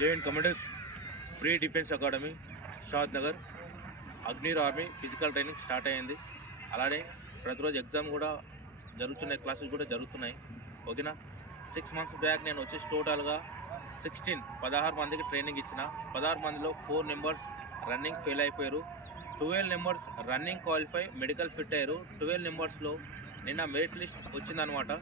Jain commanders pre defence academy Shadnagar Agniveer army physical training start అయ్యింది. అలానే ప్రతిరోజు ఎగ్జామ్ కూడా జరుగుతున్నాయి, క్లాసెస్ కూడా జరుగుతున్నాయి. ఓకేనా. 6 మంత్స్ బ్యాక్ నేను వచ్చేసి టోటల్గా 16 మందికి ట్రైనింగ్ ఇచ్చిన. 16 మందిలో 4 మెంబర్స్ రన్నింగ్ ఫెయిల్ అయిపోయారు, 12 members running qualify medical fit అయ్యారు. 12 మెంబర్స్లో నిన్న మెరిట్ లిస్ట్ వచ్చిందనమాట.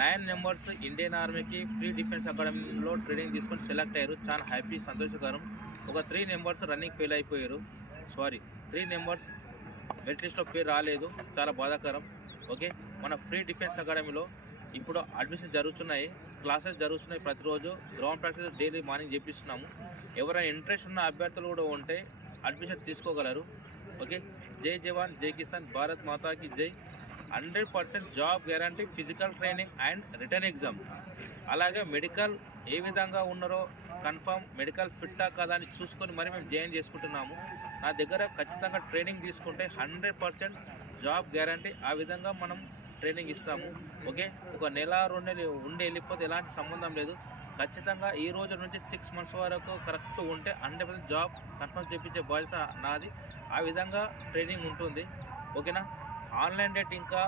9 మెంబర్స్ ఇండియన్ ఆర్మీకి ఫ్రీ డిఫెన్స్ అకాడమీలో ట్రైనింగ్ తీసుకొని సెలెక్ట్ అయ్యారు. చాలా హ్యాపీ, సంతోషకరం. ఒక 3 మెంబర్స్ రన్నింగ్ ఫెయిల్ అయిపోయారు. 3 మెంబర్స్ మెరిట్ లిస్ట్లో పేరు రాలేదు, చాలా బాధాకరం. ఓకే, మన ఫ్రీ డిఫెన్స్ అకాడమీలో ఇప్పుడు అడ్మిషన్ జరుగుతున్నాయి, క్లాసెస్ జరుగుతున్నాయి. ప్రతిరోజు గ్రౌండ్ ప్రాక్టీస్ డైలీ మార్నింగ్ చేపిస్తున్నాము. ఎవరైనా ఇంట్రెస్ట్ ఉన్న అభ్యర్థులు కూడా ఉంటే అడ్మిషన్ తీసుకోగలరు. ఓకే, జై జవాన్ జై కిసాన్, భారత్ మాతాకి జై. 100% job guarantee, physical training and return exam. అలాగే మెడికల్ ఏ విధంగా ఉన్నారో కన్ఫర్మ్ మెడికల్ ఫిట్టా కదా అని చూసుకొని మరి మేము జాయిన్ చేసుకుంటున్నాము. నా దగ్గర ఖచ్చితంగా ట్రైనింగ్ తీసుకుంటే 100% జాబ్ గ్యారంటీ. ఆ విధంగా మనం ట్రైనింగ్ ఇస్తాము. ఓకే, ఒక నెల 2 నెలలు ఉండి వెళ్ళిపోతే ఎలాంటి సంబంధం లేదు. ఖచ్చితంగా ఈ రోజు నుంచి 6 మంత్స్ వరకు కరెక్ట్ ఉంటే 100% జాబ్ కన్ఫర్మ్ చేయించే బాధ్యత నాది. ఆ విధంగా ట్రైనింగ్ ఉంటుంది. ఓకేనా. ఆన్లైన్ డేట్ ఇంకా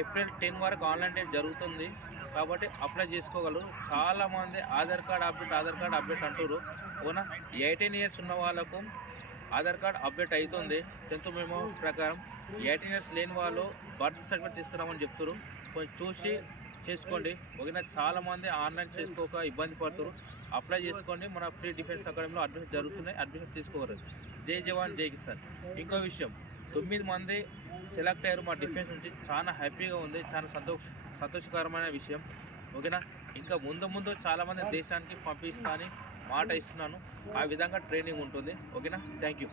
ఏప్రిల్ 10 వరకు ఆన్లైన్ డేట్ జరుగుతుంది కాబట్టి అప్లై చేసుకోగలరు. చాలామంది ఆధార్ కార్డ్ అప్డేట్ అంటారు. ఓనా, 18 ఇయర్స్ ఉన్న వాళ్ళకు ఆధార్ కార్డ్ అప్డేట్ అవుతుంది 10th మెమో ప్రకారం. 18 ఇయర్స్ లేని వాళ్ళు బర్త్ సర్టిఫికేట్ తీసుకురామని చెప్తారు. కొంచెం చూసి చేసుకోండి. ఓకేనా. చాలామంది ఆన్లైన్ చేసుకోక ఇబ్బంది పడుతారు. అప్లై చేసుకోండి. మన ఫ్రీ డిఫెన్స్ అకాడమీలో అడ్మిషన్ జరుగుతున్నాయి, అడ్మిషన్ తీసుకోగలరు. జై జవాన్ జై కిసాన్. ఇంకో విషయం, 9 మంది సెలెక్ట్ అయ్యారు మా డిఫెన్స్ నుంచి. చాలా హ్యాపీగా ఉంది, చాలా సంతోషకరమైన విషయం. ఓకేనా. ఇంకా ముందు చాలామంది దేశానికి పంపిస్తా అని మాట ఇస్తున్నాను. ఆ విధంగా ట్రైనింగ్ ఉంటుంది. ఓకేనా. Thank you.